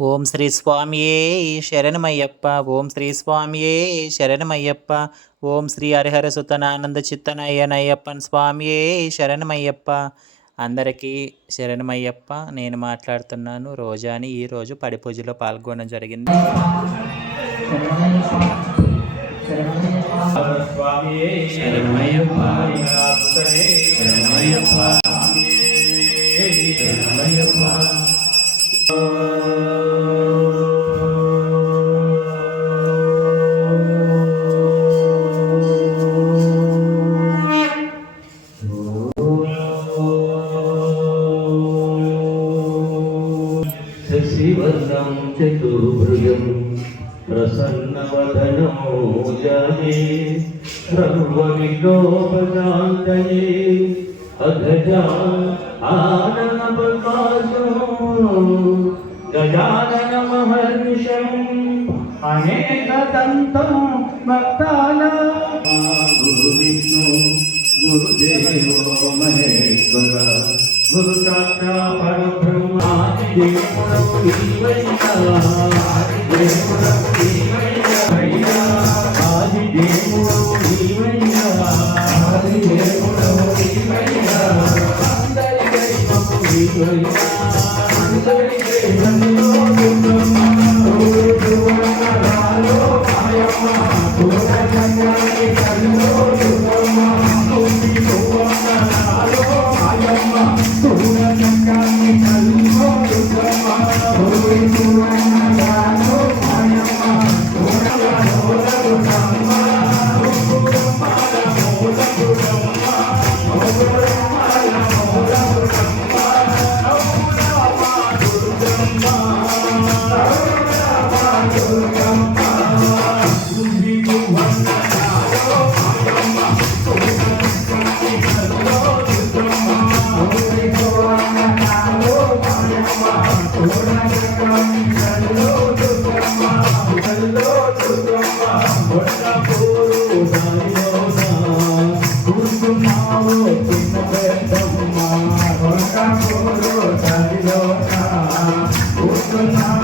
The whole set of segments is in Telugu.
ఓం శ్రీ స్వామియే శరణమయ్యప్ప ఓం శ్రీ స్వామియే శరణమయ్యప్ప ఓం శ్రీ హరిహర సుతనానంద చిత్తనయ్యనయ్యప్పన్ స్వామియే శరణమయ్యప్ప. అందరికీ శరణమయ్యప్ప నేను మాట్లాడుతున్నాను. రోజాని ఈరోజు పడి పూజలో పాల్గొనడం జరిగింది. Oh, uh... गजाननमहर्षम् अनेकदन्तं भक्ताना गुरुविष्णु गुरुदेवो महेश्वर गुरुचाक्षा परब्रह्मादिदेवैया आदिदेवैया అందరి your time.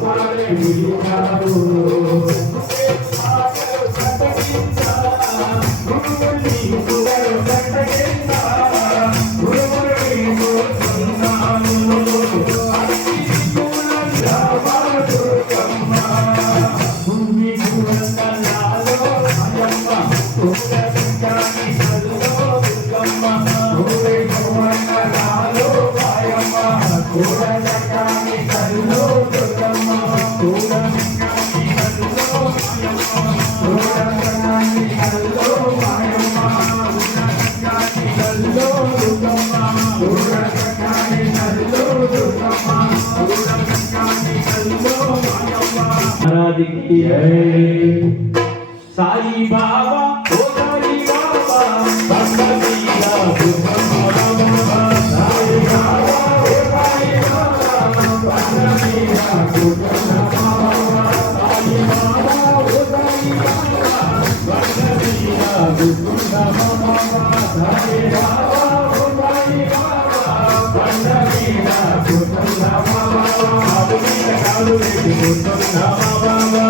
Thank you. की जय Sai Baba Baba, Baba, Baba,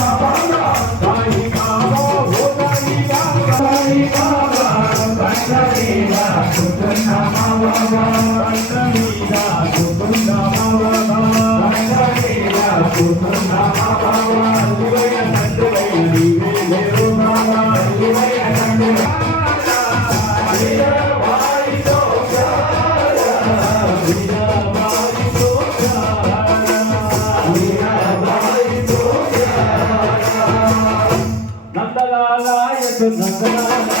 সোনা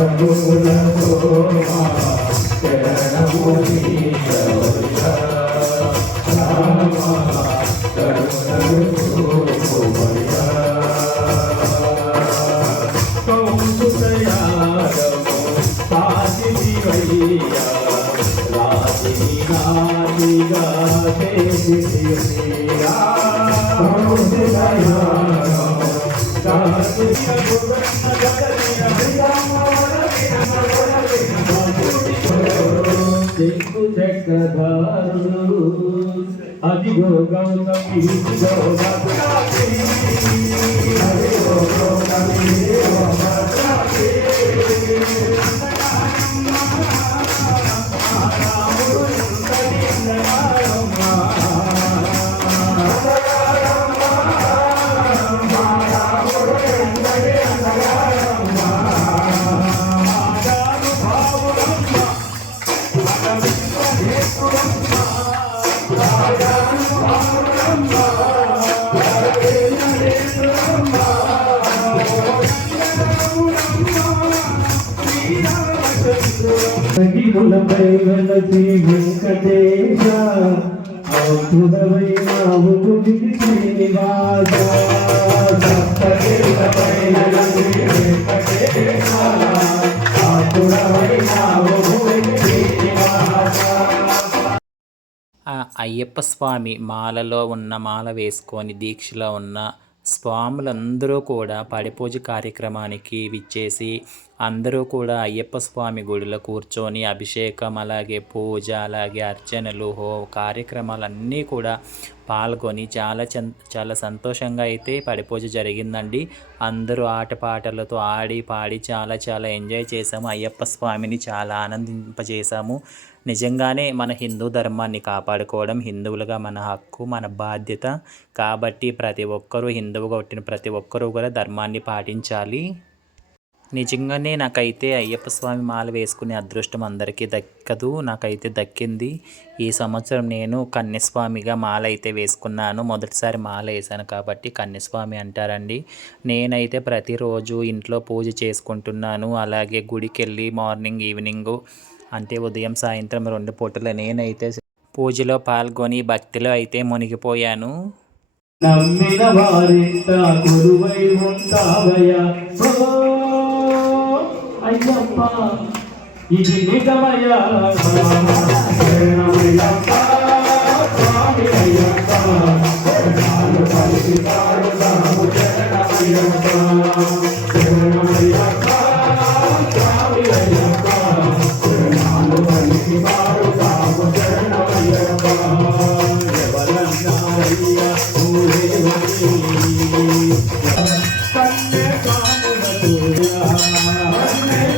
గౌతమి ఇదిగో ಕದಾರು ಅದಿಗೋ ಗೌತಮಿ ಗೌರವ సఖిములపై వెలసి వెంకటేశ అద్భుతమైనావు గుడికి శ్రీనివాస సప్తగిరిపై వెలసి వెంకటేశ. అయ్యప్ప స్వామి మాలలో ఉన్న మాల వేసుకొని దీక్షలో ఉన్న స్వాములందరూ కూడా పడిపూజ కార్యక్రమానికి విచ్చేసి అందరూ కూడా అయ్యప్ప స్వామి గుడిలో కూర్చొని అభిషేకం అలాగే పూజ అలాగే అర్చనలు హో కార్యక్రమాలన్నీ కూడా పాల్గొని చాలా చన్ చాలా సంతోషంగా అయితే పడిపూజ జరిగిందండి. అందరూ ఆటపాటలతో ఆడి పాడి చాలా చాలా ఎంజాయ్ చేసాము అయ్యప్ప స్వామిని చాలా ఆనందింపజేశాము. నిజంగానే మన హిందూ ధర్మాన్ని కాపాడుకోవడం హిందువులుగా మన హక్కు మన బాధ్యత. కాబట్టి ప్రతి ఒక్కరూ హిందువుగా పుట్టిన ప్రతి ఒక్కరూ కూడా ధర్మాన్ని పాటించాలి. నిజంగానే నాకైతే అయ్యప్ప స్వామి మాల వేసుకునే అదృష్టం అందరికీ దక్కదు. నాకైతే దక్కింది. ఈ సంవత్సరం నేను కన్యస్వామిగా మాల అయితే వేసుకున్నాను. మొదటిసారి మాల వేసాను కాబట్టి కన్యస్వామి అంటారండి. నేనైతే ప్రతిరోజు ఇంట్లో పూజ చేసుకుంటున్నాను. అలాగే గుడికి వెళ్ళి మార్నింగ్ ఈవినింగ్ అంటే ఉదయం సాయంత్రం రెండు పూటలు నేనైతే పూజలో పాల్గొని భక్తిలో అయితే మునిగిపోయాను. నమ్మిన వారింట ఉంటావయ్యా. అయ్యప్ప ఇది నిజమయ్యా. స్వామి అయ్యప్ప, పలికి కాములతోయా, కన్నె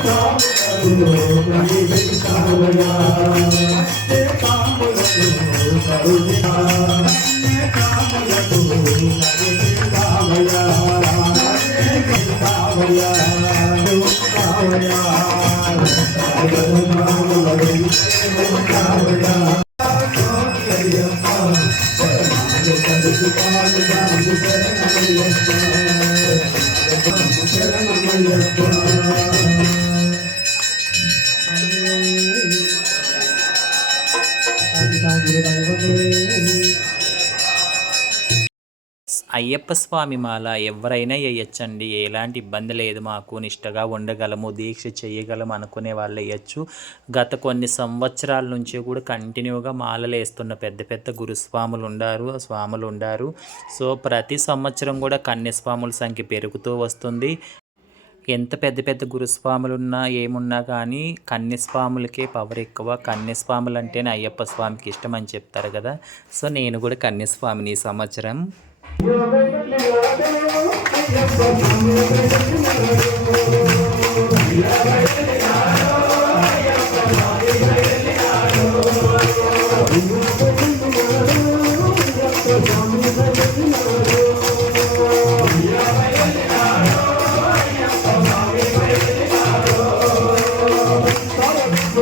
అయ్యప్ప స్వామి మాల ఎవరైనా వేయచ్చండి. ఎలాంటి ఇబ్బంది లేదు మాకు. నిష్టగా ఉండగలము దీక్ష చేయగలం అనుకునే వాళ్ళు వేయచ్చు. గత కొన్ని సంవత్సరాల నుంచి కూడా కంటిన్యూగా మాలలు వేస్తున్న పెద్ద పెద్ద గురుస్వాములు ఉండారు స్వాములు ఉండారు. సో ప్రతి సంవత్సరం కూడా కన్యస్వాముల సంఖ్య పెరుగుతూ వస్తుంది. ఎంత పెద్ద పెద్ద గురుస్వాములు ఉన్నా ఏమున్నా కానీ కన్యస్వాములకే పవర్ ఎక్కువ. కన్యస్వాములు అంటేనే అయ్యప్ప స్వామికి ఇష్టం అని చెప్తారు కదా. సో నేను కూడా కన్యస్వామిని ఈ సంవత్సరం.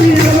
Yeah.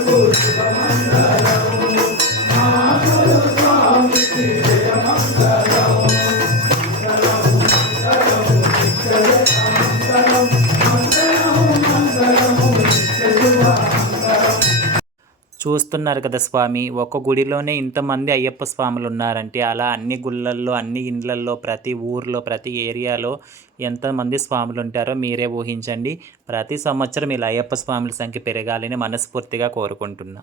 Jesús, చూస్తున్నారు కదా స్వామి. ఒక గుడిలోనే ఇంతమంది అయ్యప్ప స్వాములు ఉన్నారంటే అలా అన్ని గుళ్ళల్లో అన్ని ఇండ్లల్లో ప్రతి ఊర్లో ప్రతి ఏరియాలో ఎంతమంది స్వాములు ఉంటారో మీరే ఊహించండి. ప్రతి సంవత్సరం ఇలా అయ్యప్ప స్వాముల సంఖ్య పెరగాలని మనస్ఫూర్తిగా కోరుకుంటున్నా.